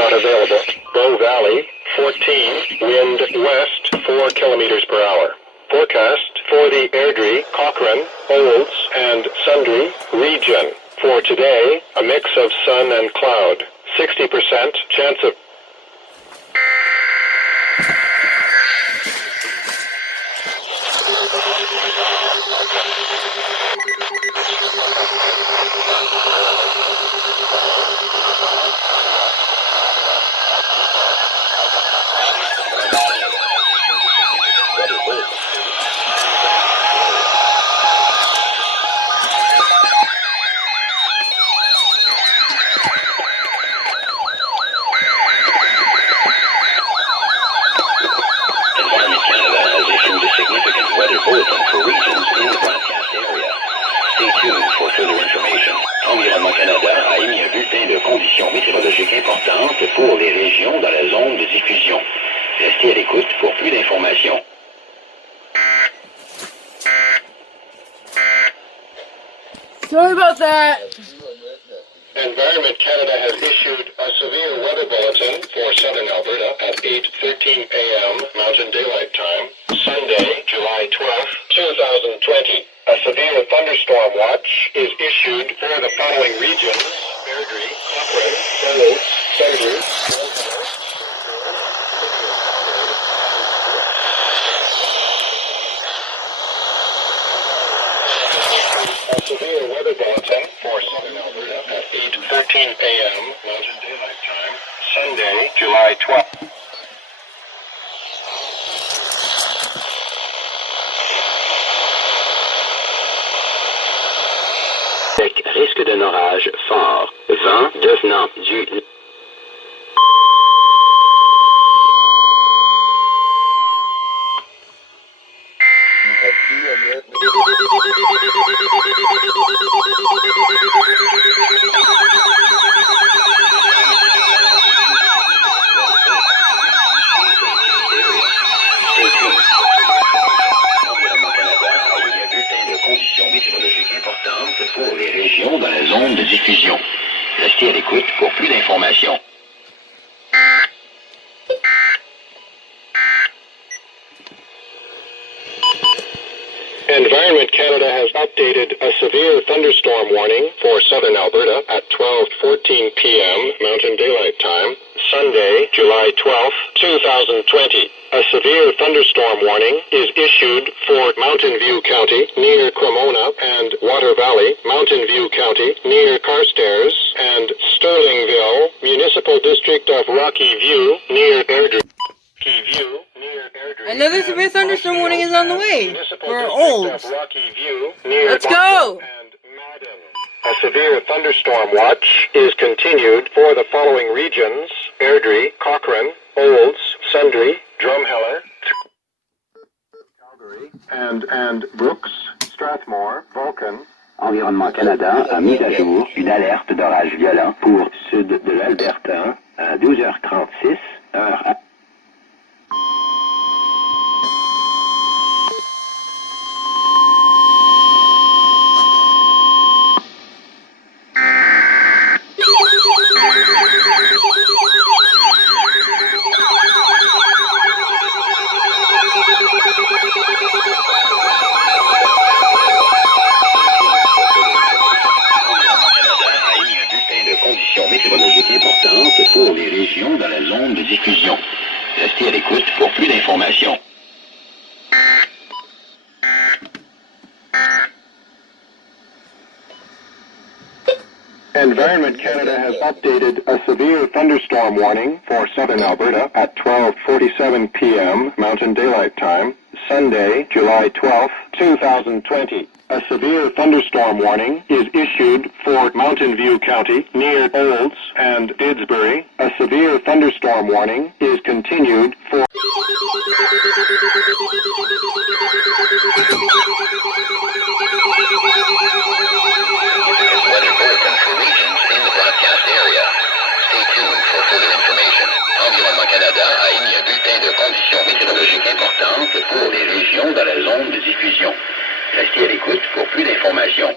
not available. Bow Valley, 14, wind west 4 kilometers per hour. Forecast for the Airdrie, Cochrane, Olds, and Sundre region. For today, a mix of sun and cloud. 60% chance of... L'Environnement Canada a émis un bulletin de conditions météorologiques importantes pour les régions dans la zone de diffusion. Restez à l'écoute pour plus d'informations. Sorry about that. Environment Canada has issued a severe weather bulletin for southern Alberta at 8:13 a.m. Mountain Daylight Time, Sunday, July 12th, 2020. A severe thunderstorm watch is issued for the following regions: Airdrie, Cochrane, Olds, Sundre, a severe weather bulletin for southern Alberta at 8:13 a.m. Mountain Daylight Time, Sunday, July 12th. Avec risque d'un orage fort, vent devenant du... Pour les régions dans la zone de diffusion. Restez à l'écoute pour plus d'informations. Environment Canada has updated a severe thunderstorm warning for southern Alberta at 12:14 p.m. Mountain Daylight Time, Sunday, July 12th, 2020. A severe thunderstorm warning is issued for Mountain View County near Cremona and Water Valley, Mountain View County near Carstairs, and Sterlingville, Municipal District of Rocky View near Airdrie. Another severe thunderstorm warning is on the way for Olds. Let's go! A severe thunderstorm watch is continued for the following regions: Airdrie, Cochrane, Olds, Sundre, Drumheller, Calgary, and Brooks, Strathmore, Vulcan. Environnement Canada a mis à jour une alerte d'orage violent pour sud de l'Alberta à 12h36, heure à... météorologiques importantes pour les régions dans la zone de diffusion. Restez à l'écoute pour plus d'informations. Environment Canada has updated a severe thunderstorm warning for southern Alberta at 12:47 p.m. Mountain Daylight Time, Sunday, July 12th, 2020. A severe thunderstorm warning is issued for Mountain View County near Olds and Didsbury. A severe thunderstorm warning is continued for... Weather bulletin for regions in the broadcast area. Stay tuned for further information. Environnement Canada a émis un bulletin de conditions météorologiques importantes pour les régions dans la zone de diffusion. Restez à l'écoute pour plus d'informations.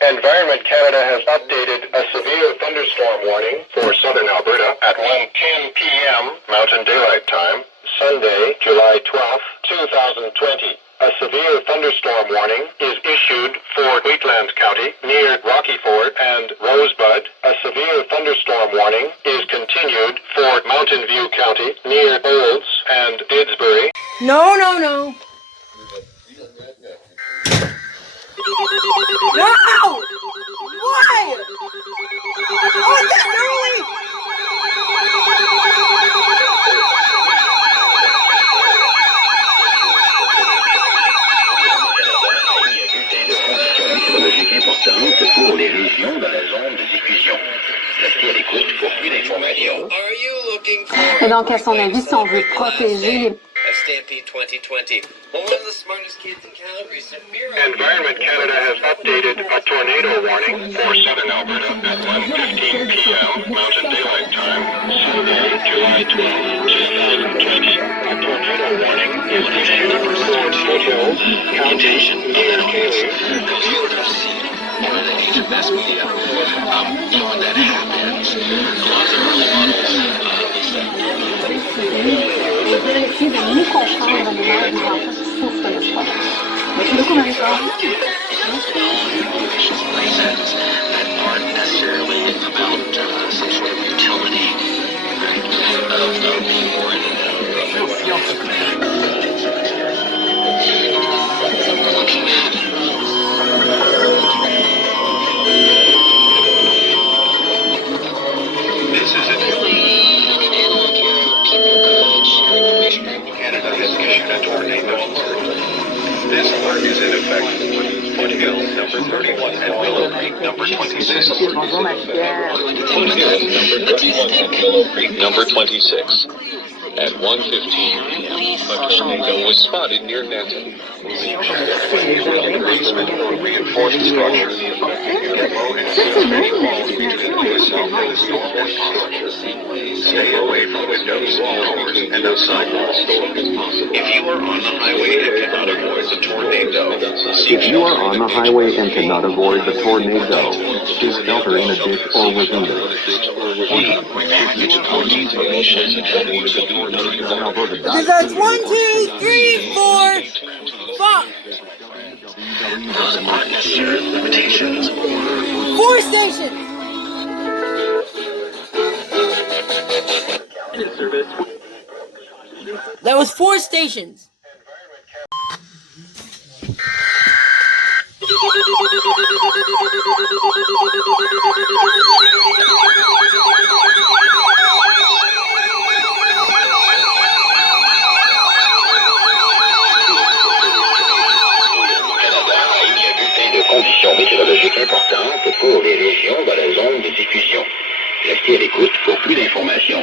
Environment Canada has updated a severe thunderstorm warning for southern Alberta at 1:10 p.m. Mountain Daylight Time, Sunday, July 12th, 2020. A severe thunderstorm warning is issued for Wheatland County near Rocky Ford and Rosebud. A severe thunderstorm warning is continued for Mountain View County near Olds and Didsbury. No, no, no. No! Why? Oh, it's that early! Météorologique importante pour les régions dans la zone de diffusion. Restez à l'écoute pour plus d'informations. Et donc, à son avis, si on veut protéger les... Stampede 2020. Well, one of the smartest kids in Calgary, Environment Canada has updated a tornado warning for southern Alberta at 1:15 p.m. Mountain Daylight Time, Sunday, July 12, 2020. A tornado warning is issued for Foothills, County, near Cayley. Mass media. When that happens, a lot of the early models Je voudrais essayer de mieux comprendre la mémoire des enfants qui souffrent de ce problème. Mais document ça. that aren't necessarily about some sort of utility, right? Of being worried looking at. This is a Canada has issued a tornado alert. This alert is in effect for Foothills number 31 and Willow Creek number 26. Bonjour, ma fière. Foothills number 31 and Willow Creek number 26. At 1:15 p.m., a tornado was spotted near Netton. Reinforced structure. Get low and stay away from windows, doors, and outside walls. If you are on the highway and cannot avoid the tornado, please shelter in a ditch or within it. Because that's 1, 2, 3, 4, 5. Those aren't necessarily limitations. 4 stations. That was 4 stations. Conditions météorologiques importantes pour les régions dans la zone de diffusion. Restez à l'écoute pour plus d'informations.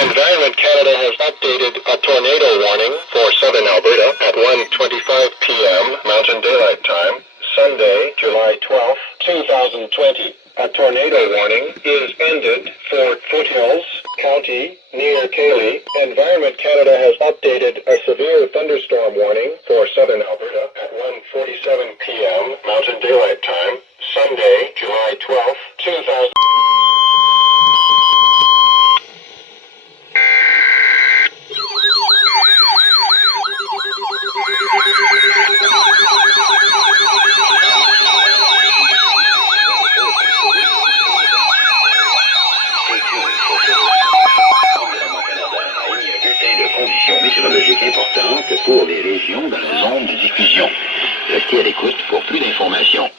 Environment Canada has updated a tornado warning for southern Alberta at 1:25 p.m. Mountain Daylight Time, Sunday, July 12th, 2020. A tornado warning is ended for Foothills, County, near Cayley. Environment Canada has updated a severe thunderstorm warning for southern Alberta at 1:47 p.m. Mountain Daylight Time, Sunday, July 12th, 2020. Conditions météorologiques importantes pour les régions dans la zone de diffusion. Restez à l'écoute pour plus d'informations.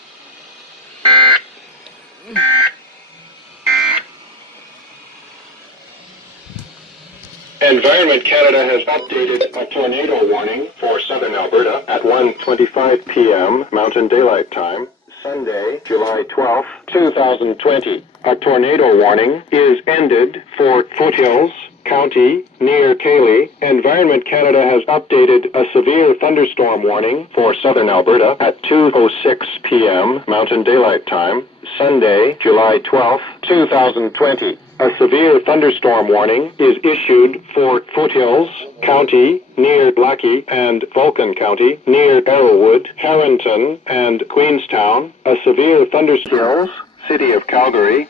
Environment Canada has updated a tornado warning for southern Alberta at 1:25 p.m. Mountain Daylight Time, Sunday, July 12th, 2020. A tornado warning is ended for Foothills, County, near Cayley. Environment Canada has updated a severe thunderstorm warning for southern Alberta at 2:06 p.m. Mountain Daylight Time, Sunday, July 12th, 2020. A severe thunderstorm warning is issued for Foothills County near Blackie and Vulcan County near Arrowwood, Harrington, and Queenstown. A severe thunderstorm, City of Calgary.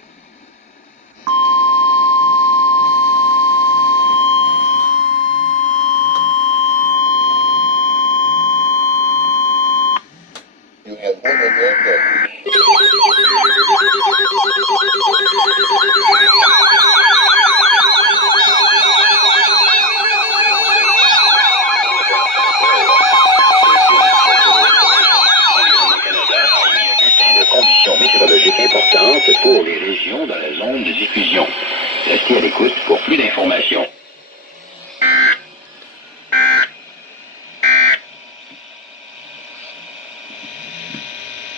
You have one agenda. Conditions météorologiques importantes pour les régions dans la zone de diffusion. Restez à l'écoute pour plus d'informations.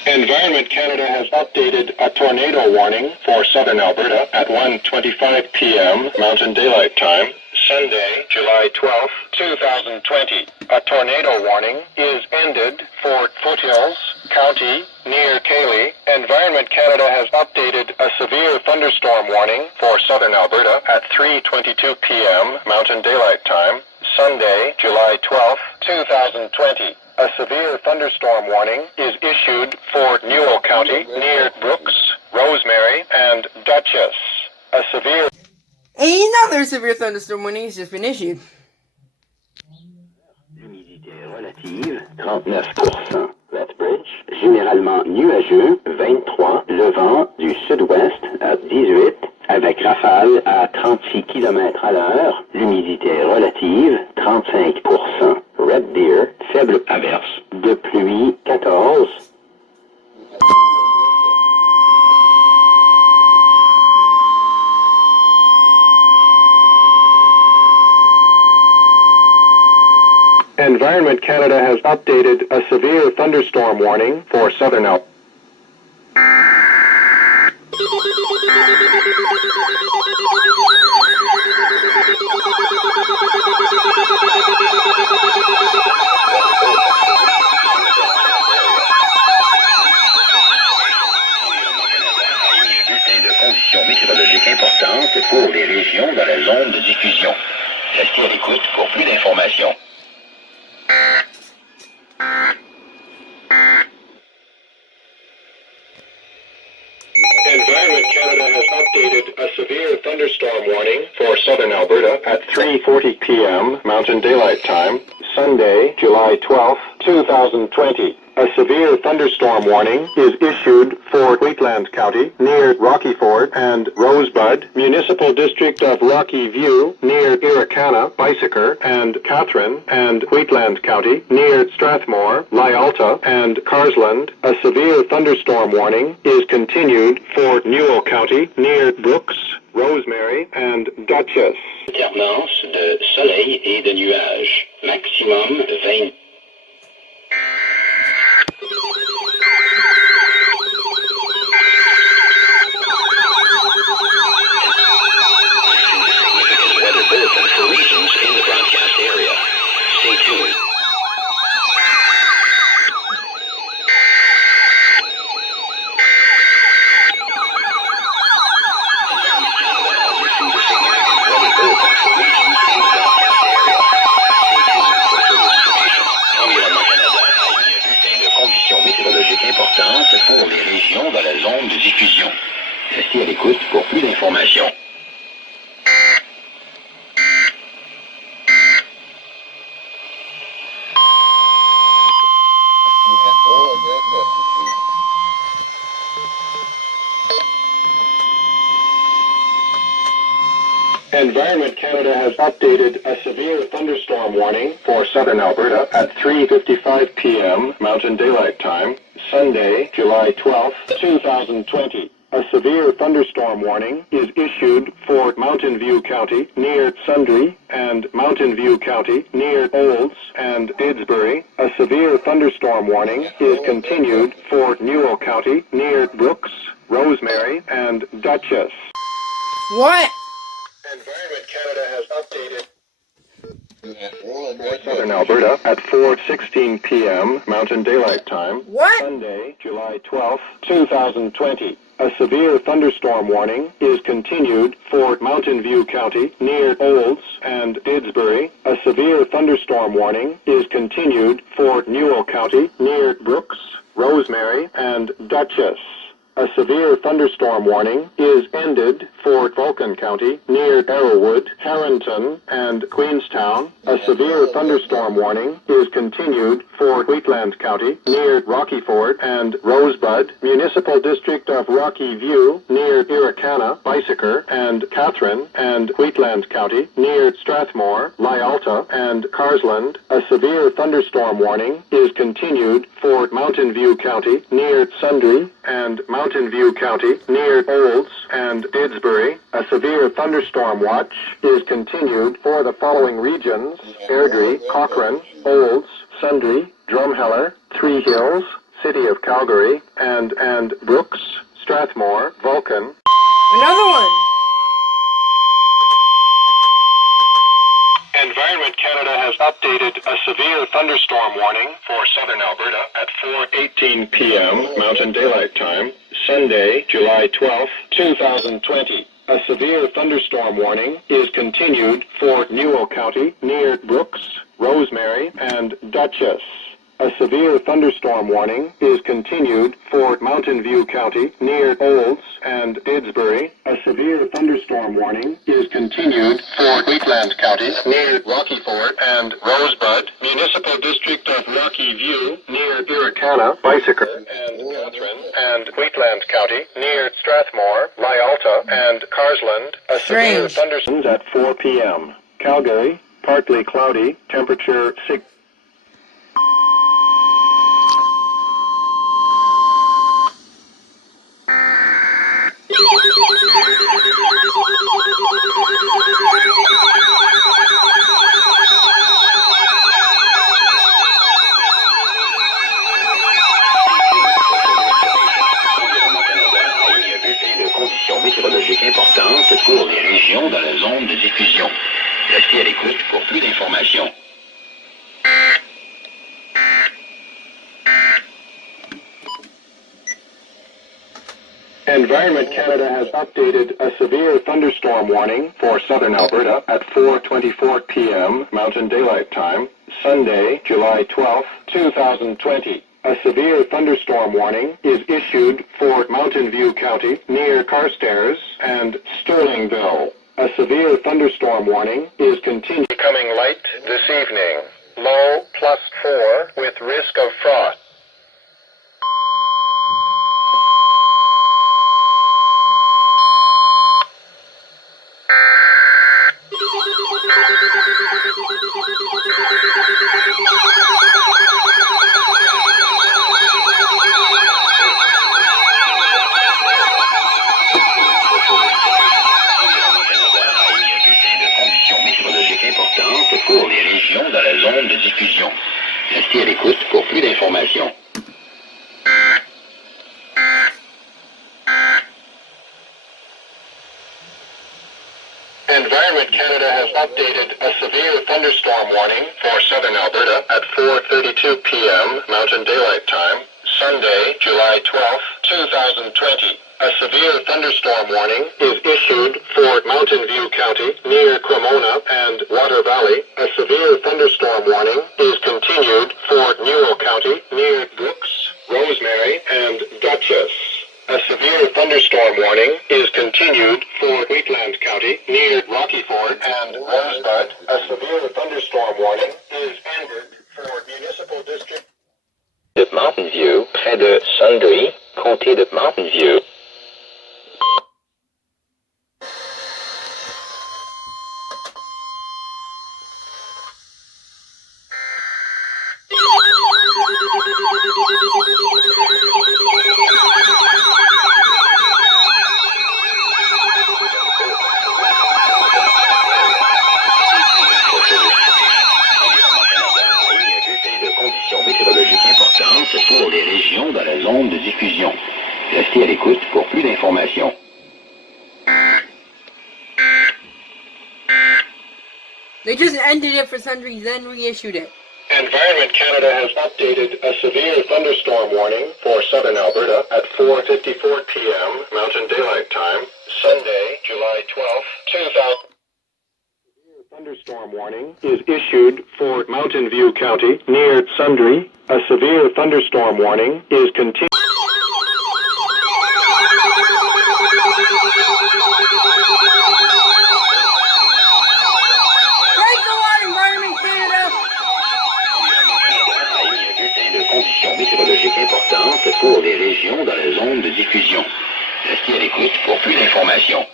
Environment Canada has updated a tornado warning for southern Alberta at 1:25 p.m. Mountain Daylight Time, Sunday, July 12th, 2020. A tornado warning is ended for Foothills County near Cayley. Environment Canada has updated a severe thunderstorm warning for southern Alberta at 3:22 p.m. Mountain Daylight Time, Sunday, July 12th, 2020. A severe thunderstorm warning is issued for Newell County near Brooks, Rosemary, and Dutchess. A severe... Another severe thunderstorm warning has just been issued. L'humidité relative, 39%. Lethbridge, généralement nuageux, 23. Le vent du sud-ouest à 18, avec rafale à 36 km à l'heure. L'humidité relative, 35%. Red Deer, faible averse. De pluie, 14. Environment Canada has updated a severe thunderstorm warning for southern Alberta. Conditions météorologiques importantes pour les régions dans la zone de diffusion. Restez à l'écoute pour plus d'informations. Environment Canada has updated a severe thunderstorm warning for southern Alberta at 3:40 p.m. Mountain Daylight Time, Sunday, July 12th, 2020. A severe thunderstorm warning is issued for Wheatland County near Rocky Ford and Rosebud, Municipal District of Rocky View near Irricana, Bicyker, and Catherine, and Wheatland County near Strathmore, Lyalta, and Carsland. A severe thunderstorm warning is continued for Newell County near Brooks, Rosemary, and Dutchess. Alternance de soleil et de nuages. Maximum 20. Weather bulletin for regions in the broadcast area. Stay tuned. Conditions météorologiques importantes pour les régions dans la zone de diffusion. Restez à l'écoute pour plus d'informations. Environment Canada has updated a severe thunderstorm warning for southern Alberta at 3:55 p.m. Mountain Daylight Time, Sunday, July 12th, 2020. A severe thunderstorm warning is issued for Mountain View County near Sundre and Mountain View County near Olds and Didsbury. A severe thunderstorm warning is continued for Newell County near Brooks, Rosemary, and Dutchess. What? Environment Canada has updated southern Alberta at 4:16 p.m. Mountain Daylight Time, What? Sunday, July 12th, 2020. A severe thunderstorm warning is continued for Mountain View County near Olds and Didsbury. A severe thunderstorm warning is continued for Newell County near Brooks, Rosemary, and Dutchess. A severe thunderstorm warning is ended for Vulcan County near Arrowwood, Harrington, and Queenstown. A severe thunderstorm warning is continued for Wheatland County near Rocky Ford and Rosebud, Municipal District of Rocky View near Irricana, Bicycer, and Catherine, and Wheatland County near Strathmore, Lyalta, and Carsland. A severe thunderstorm warning is continued for Mountain View County near Sundre and Mountain View County near Olds and Didsbury. A severe thunderstorm watch is continued for the following regions: Airdrie, Cochrane, Olds, Sundre, Drumheller, Three Hills, City of Calgary, and Brooks, Strathmore, Vulcan. Another one. Environment Canada has updated a severe thunderstorm warning for southern Alberta at 4:18 p.m. Mountain Daylight Time, Sunday, July 12, 2020. A severe thunderstorm warning is continued for Newell County near Brooks, Rosemary, and Dutchess. A severe thunderstorm warning is continued for Mountain View County near Olds and Didsbury. A severe thunderstorm warning is continued for Wheatland County near Rocky Ford and Rosebud, Municipal District of Rocky View near Irricana, Bicycer, and Catherine, and Wheatland County near Strathmore, Lyalta, and Carsland. A severe thunderstorm at 4 p.m. Calgary, partly cloudy, temperature 6. Météorologiques importantes pour les régions dans la zone de diffusion. Restez à l'écoute pour plus d'informations. Environment Canada has updated a severe thunderstorm warning for southern Alberta at 4:24 p.m. Mountain Daylight Time, Sunday, July 12, 2020. A severe thunderstorm warning is issued for Mountain View County near Carstairs and Sterlingville. A severe thunderstorm warning is continued. Becoming light this evening. Low +4 with risk of frost. Importantes pour les régions dans la zone de diffusion. Restez à l'écoute pour plus d'informations. Environment Canada has updated a severe thunderstorm warning for southern Alberta at 4:32 p.m. Mountain Daylight Time, Sunday, July 12, 2020. A severe thunderstorm warning is issued for Mountain View County near Cremona and Water Valley. A severe thunderstorm warning is continued for Newell County near Brooks, Rosemary, and Dutchess. A severe thunderstorm warning is continued for Wheatland County near Rocky Ford and Rosebud. A severe thunderstorm warning is ended for Municipal District De Mountain View, près de Sundre, comté de Mountain View. Météorologiques importantes pour les régions dans la zone de diffusion. Restez à l'écoute pour plus d'informations. They just ended it for Sundry, then reissued it. Environment Canada has updated a severe thunderstorm warning for southern Alberta at 4:54 p.m. Mountain Daylight Time, Sunday, July 12th, 2000. Thunderstorm warning is issued for Mountain View County near Sundre. A severe thunderstorm warning is continued. Conditions météorologiques importantes pour les régions dans la zone de diffusion. Restez à l'écoute pour plus d'informations.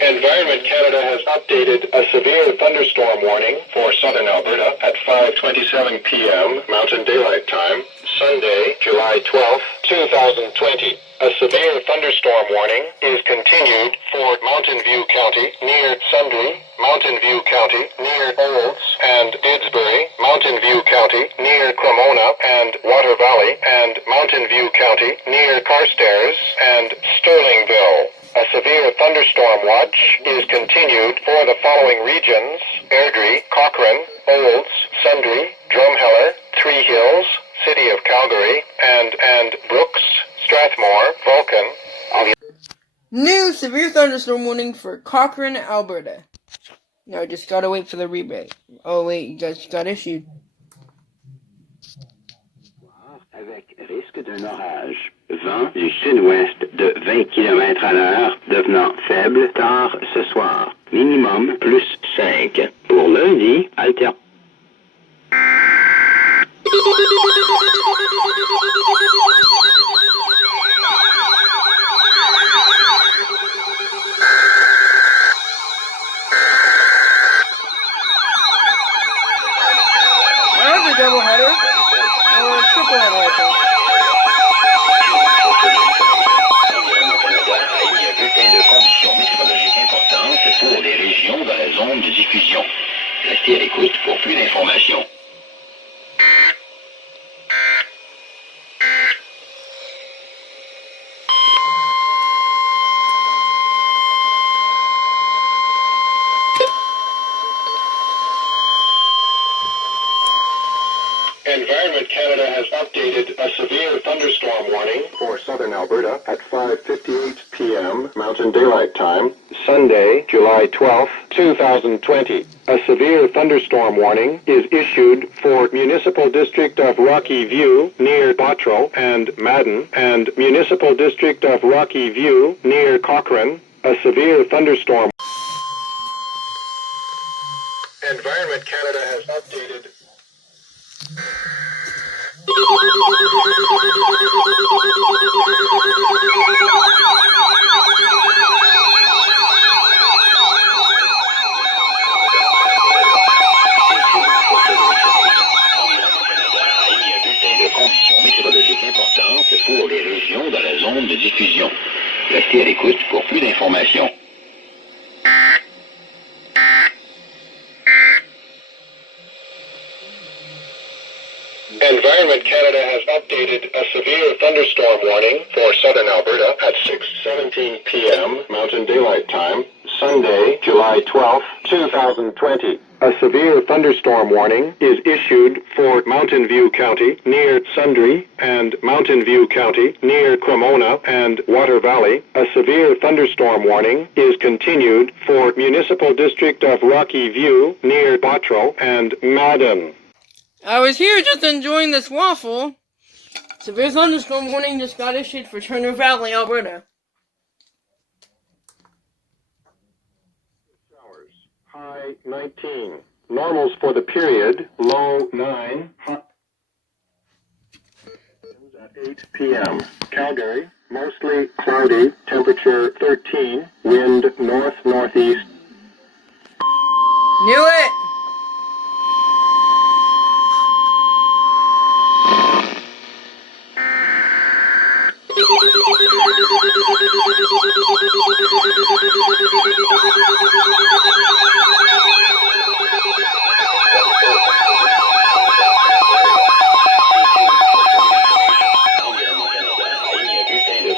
Environment Canada has updated a severe thunderstorm warning for southern Alberta at 5:27 p.m. Mountain Daylight Time, Sunday, July 12th, 2020. A severe thunderstorm warning is continued for Mountain View County near Sundre, Mountain View County near Olds and Didsbury, Mountain View County near Cremona and Water Valley, and Mountain View County near Carstairs and Sterlingville. A severe thunderstorm watch is continued for the following regions: Airdrie, Cochrane, Olds, Sundre, Drumheller, Three Hills, City of Calgary, and Brooks, Strathmore, Vulcan. New severe thunderstorm warning for Cochrane, Alberta. Now just gotta wait for the rebate. Oh wait, you guys got issued. Avec risque d'un orage. Vent du sud-ouest de 20 km à l'heure, devenant faible tard ce soir. Minimum plus 5. Pour lundi, alter. That was a double header. Or a triple header, I think. Un bulletin de conditions météorologiques importantes pour les régions dans la zone de diffusion. Restez à l'écoute pour plus d'informations. Environment Canada has updated a severe thunderstorm warning for southern Alberta at 5:58 p.m. Mountain Daylight Time, Sunday, July 12th, 2020. A severe thunderstorm warning is issued for Municipal District of Rocky View near Bottrell and Madden, and Municipal District of Rocky View near Cochrane. A severe thunderstorm. Environment Canada has updated. Conditions météorologiques importantes pour les régions dans la zone de diffusion. Restez à l'écoute pour plus d'informations. Environment Canada has updated a severe thunderstorm warning for southern Alberta at 6:17 p.m. Mountain Daylight Time, Sunday, July 12th, 2020. A severe thunderstorm warning is issued for Mountain View County near Sundre and Mountain View County near Cremona and Water Valley. A severe thunderstorm warning is continued for Municipal District of Rocky View near Bottrell and Madden. I was here just enjoying this waffle. Severe thunderstorm warning just got issued for Turner Valley, Alberta. Showers. High 19. Normals for the period, low 9. High at 8 p.m. Calgary, mostly cloudy, temperature 13, wind north-northeast. Knew it!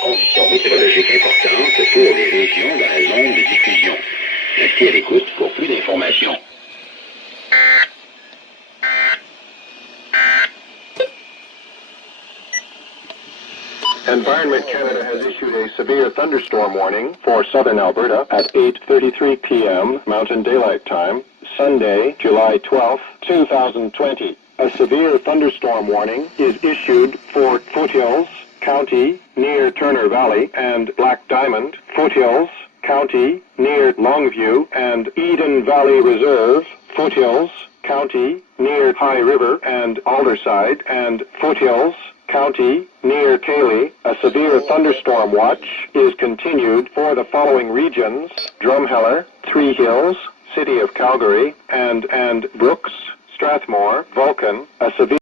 Conditions météorologiques importantes que pour les régions dans la zone de diffusion. Restez à l'écoute pour plus d'informations. Environment Canada has issued a severe thunderstorm warning for southern Alberta at 8:33 p.m. Mountain Daylight Time, Sunday, July 12, 2020. A severe thunderstorm warning is issued for Foothills County near Turner Valley and Black Diamond, Foothills County near Longview and Eden Valley Reserve, Foothills County near High River and Alderside, and Foothills County near Cayley. A severe thunderstorm watch is continued for the following regions: Drumheller, Three Hills, City of Calgary, and Brooks, Strathmore, Vulcan. A severe